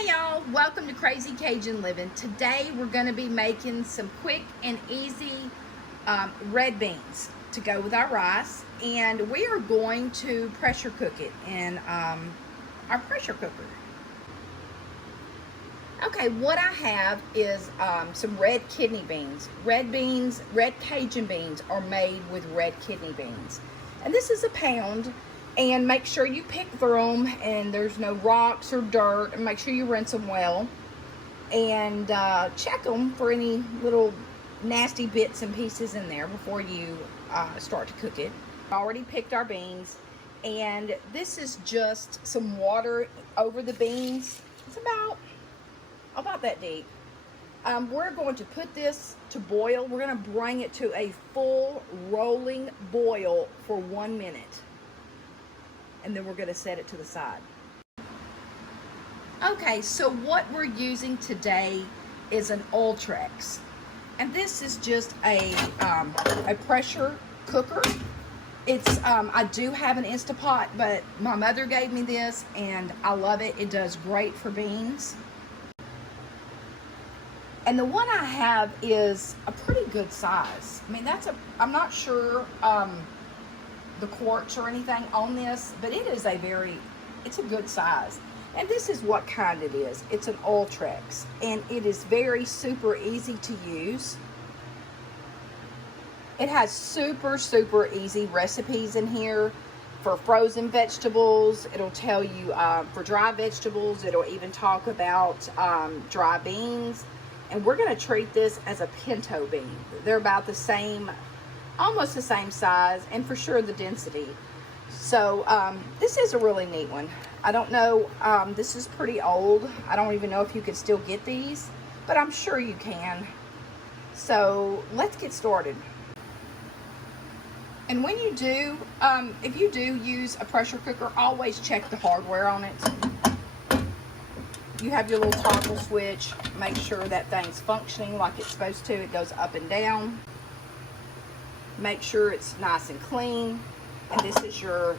Hey y'all, welcome to Crazy Cajun Living. Today we're going to be making some quick and easy red beans to go with our rice, and we are going to pressure cook it in our pressure cooker. Okay, what I have is some red kidney beans. Red Cajun beans are made with red kidney beans, and this is a pound. And make sure you pick through them and there's no rocks or dirt, and make sure you rinse them well and check them for any little nasty bits and pieces in there before you start to cook it. Already picked our beans, and this is just some water over the beans. It's about that deep. We're going to put this to boil. We're going to bring it to a full rolling boil for 1 minute. And then we're going to set it to the side. Okay, so what we're using today is an Ultrex, and this is just a pressure cooker. It's I do have an Instapot, but my mother gave me this and I love it. It does great for beans. And the one I have is a pretty good size. I mean, I'm not sure the quarts or anything on this, but it's a good size. And this is what kind it is. It's an Ultrex, and it is super easy to use. It has super easy recipes in here for frozen vegetables. It'll tell you for dry vegetables. It'll even talk about dry beans. And we're going to treat this as a pinto bean. They're about the same, almost the same size, and for sure the density. So this is a really neat one. I don't know, this is pretty old. I don't even know if you could still get these, but I'm sure you can. So let's get started. And when you do, if you do use a pressure cooker, always check the hardware on it. You have your little toggle switch. Make sure that thing's functioning like it's supposed to. It goes up and down. Make sure it's nice and clean. And this is your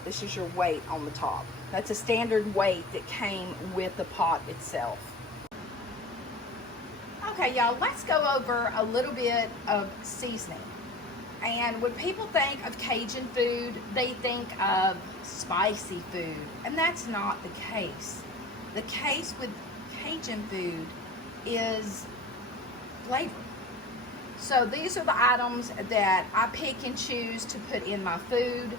weight on the top. That's a standard weight that came with the pot itself. Okay, y'all, let's go over a little bit of seasoning. And when people think of Cajun food, they think of spicy food, and that's not the case. The case with Cajun food is flavor. So these are the items that I pick and choose to put in my food.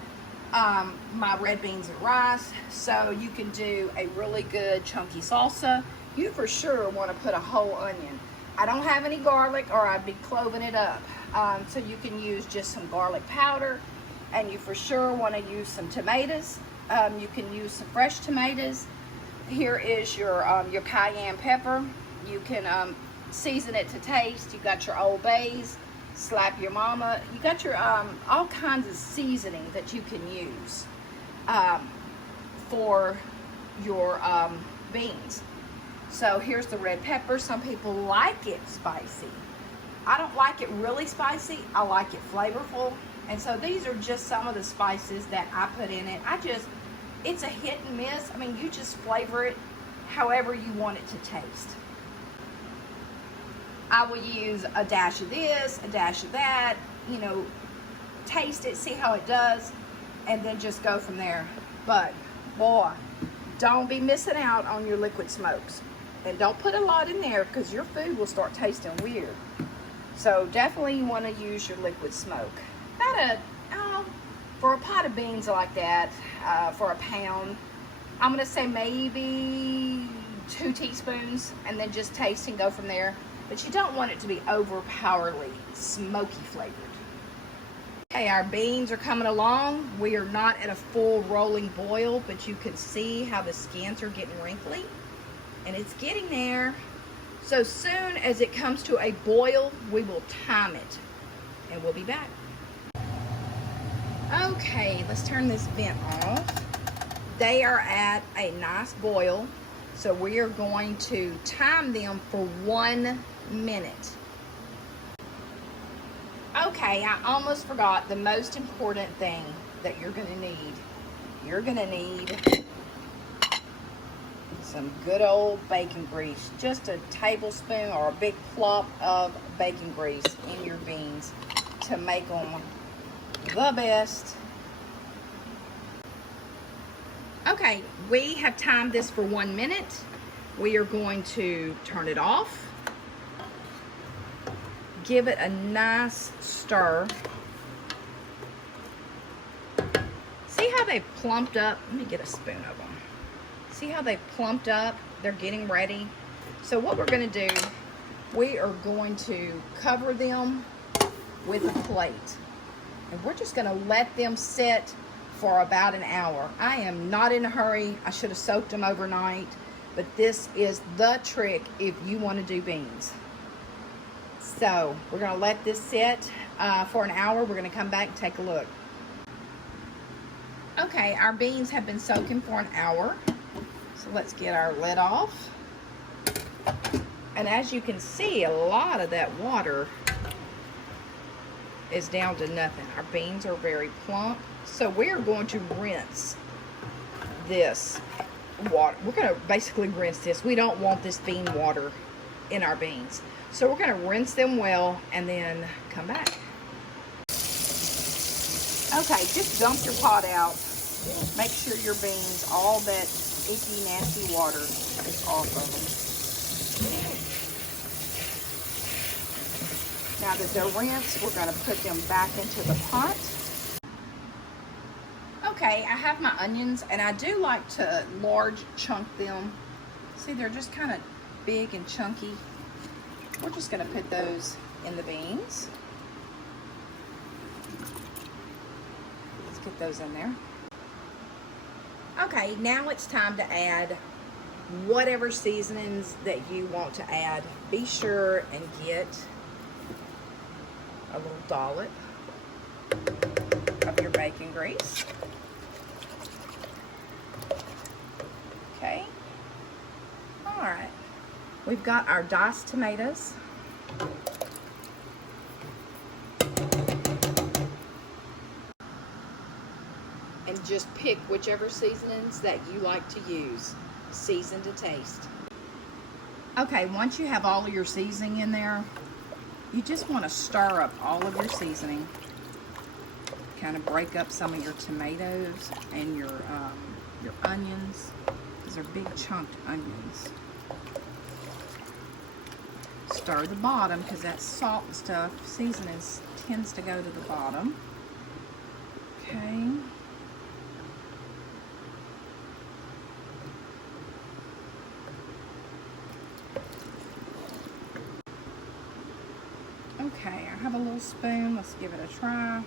My red beans and rice. So you can do a really good chunky salsa. You for sure want to put a whole onion. I don't have any garlic, or I'd be cloving it up. So you can use just some garlic powder, and you for sure want to use some tomatoes. You can use some fresh tomatoes. Here is your cayenne pepper. You can season it to taste. You got your Old Bays, slap your mama. You got your all kinds of seasoning that you can use for your beans. So here's the red pepper. Some people like it spicy. I don't like it really spicy. I like it flavorful. And so these are just some of the spices that I put in it. It's a hit and miss. I mean, you just flavor it however you want it to taste. I will use a dash of this, a dash of that, taste it, see how it does, and then just go from there. But boy, don't be missing out on your liquid smokes. And don't put a lot in there, because your food will start tasting weird. So definitely you want to use your liquid smoke. For a pot of beans like that, for a pound, I'm going to say maybe 2 teaspoons, and then just taste and go from there. But you don't want it to be overpowerly smoky flavored. Okay, our beans are coming along. We are not at a full rolling boil, but you can see how the skins are getting wrinkly, and it's getting there. So soon as it comes to a boil, we will time it, and we'll be back. Okay, let's turn this vent off. They are at a nice boil, so we are going to time them for 1 minute. Okay, I almost forgot the most important thing that you're going to need. You're going to need some good old bacon grease. Just a tablespoon or a big plop of bacon grease in your beans to make them the best. Okay, we have timed this for 1 minute. We are going to turn it off. Give it a nice stir. See how they've plumped up? Let me get a spoon of them. See how they've plumped up? They're getting ready. So what we're going to do, we are going to cover them with a plate. And we're just going to let them sit for about an hour. I am not in a hurry. I should have soaked them overnight. But this is the trick if you want to do beans. So we're going to let this sit for an hour. We're going to come back and take a look. Okay, our beans have been soaking for an hour. So let's get our lid off. And as you can see, a lot of that water is down to nothing. Our beans are very plump. So we're going to rinse this water. We're going to basically rinse this. We don't want this bean water in our beans. So we're going to rinse them well and then come back. Okay, just dump your pot out. Make sure your beans, all that icky, nasty water is off of them. Now that they're rinsed, we're going to put them back into the pot. Okay, I have my onions, and I do like to large chunk them. See, they're just kind of big and chunky. We're just going to put those in the beans. Let's get those in there. Okay, now it's time to add whatever seasonings that you want to add. Be sure and get a little dollop of your bacon grease. Okay. All right. We've got our diced tomatoes. And just pick whichever seasonings that you like to use. Season to taste. Okay, once you have all of your seasoning in there, you just want to stir up all of your seasoning. Kind of break up some of your tomatoes and your onions. These are big chunked onions. Stir the bottom because that salt and stuff, seasonings tends to go to the bottom. Okay. Okay, I have a little spoon. Let's give it a try.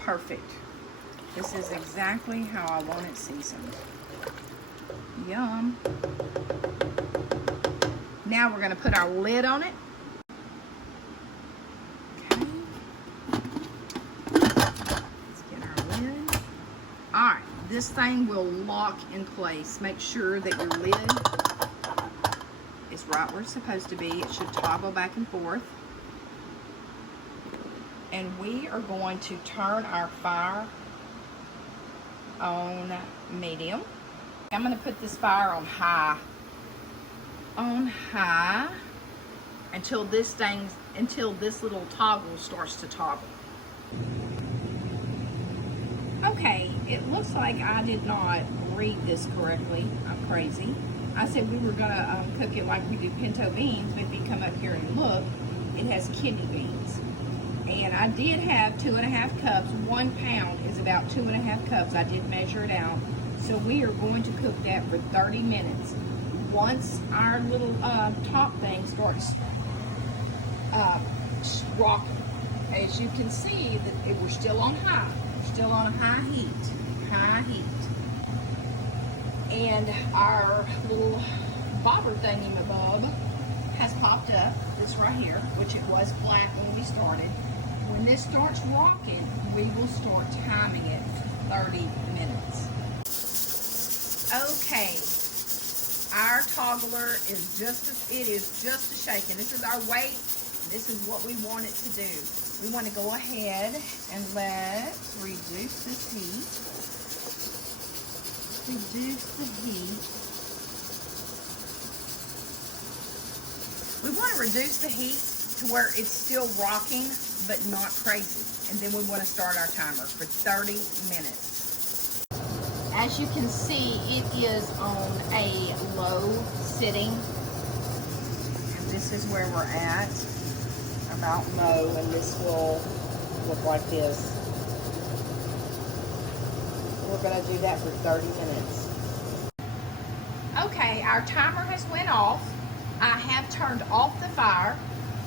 Perfect. This is exactly how I want it seasoned. Yum. Now we're going to put our lid on it. Okay. Let's get our lid. Alright, this thing will lock in place. Make sure that your lid is right where it's supposed to be. It should toggle back and forth. And we are going to turn our fire on medium. I'm going to put this fire on high. On high until this little toggle starts to toggle. Okay, it looks like I did not read this correctly. I'm crazy. I said we were going to cook it like we do pinto beans, but if you come up here and look, it has kidney beans. And I did have 2.5 cups. 1 pound is about 2.5 cups. I did measure it out. So we are going to cook that for 30 minutes. Once our little top thing starts rocking, as you can see, that we're still on high. We're still on high heat. High heat. And our little bobber thingy-mabob has popped up. This right here, which it was black when we started. When this starts rocking, we will start timing it for 30 minutes. Okay, our toggler is just a shaking. This is our weight. This is what we want it to do. We want to go ahead and let's reduce this heat. reduce the heat. We want to reduce the heat to where it's still rocking, but not crazy. And then we want to start our timer for 30 minutes. As you can see, it is on a low sitting. And this is where we're at, about low, and this will look like this. We're going to do that for 30 minutes. Okay, our timer has went off. I have turned off the fire,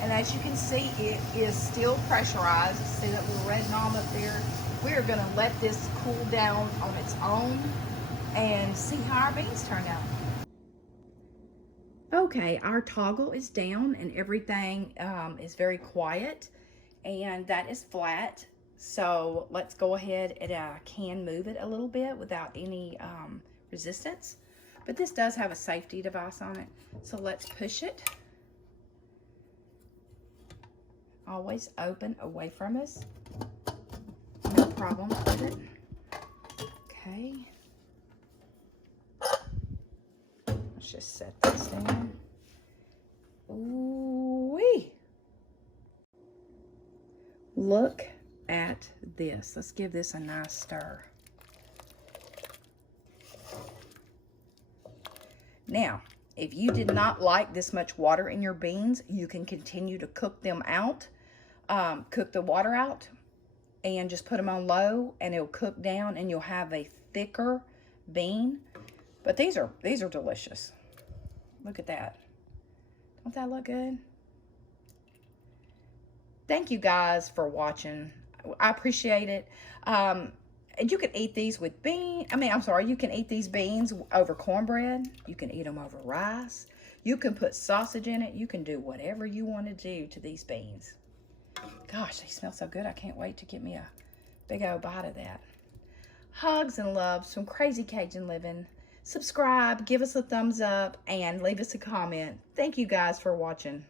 and as you can see, it is still pressurized. See that little red knob up there? We are going to let this cool down on its own and see how our beans turn out. Okay, our toggle is down and everything is very quiet, and that is flat. So let's go ahead and can move it a little bit without any resistance. But this does have a safety device on it. So let's push it. Always open away from us. No problem with it. Okay. Let's just set this down. Ooh-wee. Look at this. Let's give this a nice stir. Now, if you did not like this much water in your beans, you can continue to cook them out, cook the water out, and just put them on low, and it'll cook down, and you'll have a thicker bean. But these are delicious. Look at that. Don't that look good? Thank you guys for watching. I appreciate it. And you can eat these with you can eat these beans over cornbread. You can eat them over rice. You can put sausage in it. You can do whatever you want to do to these beans. Gosh, they smell so good. I can't wait to get me a big old bite of that. Hugs and loves from Crazy Cajun Living. Subscribe, give us a thumbs up, and leave us a comment. Thank you guys for watching.